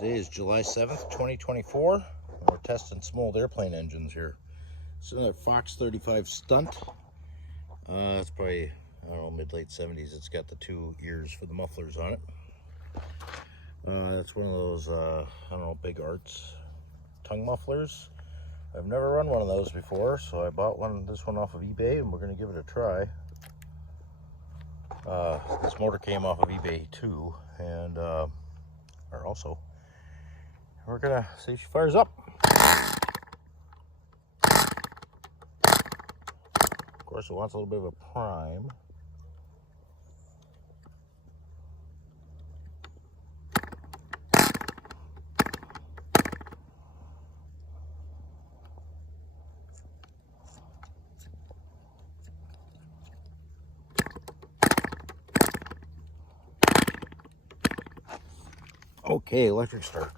Today is July 7th, 2024. We're testing some old airplane engines here. It's another Fox 35 stunt. It's probably, I don't know, mid-late 70s. It's got the two ears for the mufflers on it. That's one of those, I don't know, big arts tongue mufflers. I've never run one of those before, so I bought this one off of eBay, and we're going to give it a try. This motor came off of eBay too, and we're gonna see if she fires up. Of course, it wants a little bit of a prime. Okay, electric start.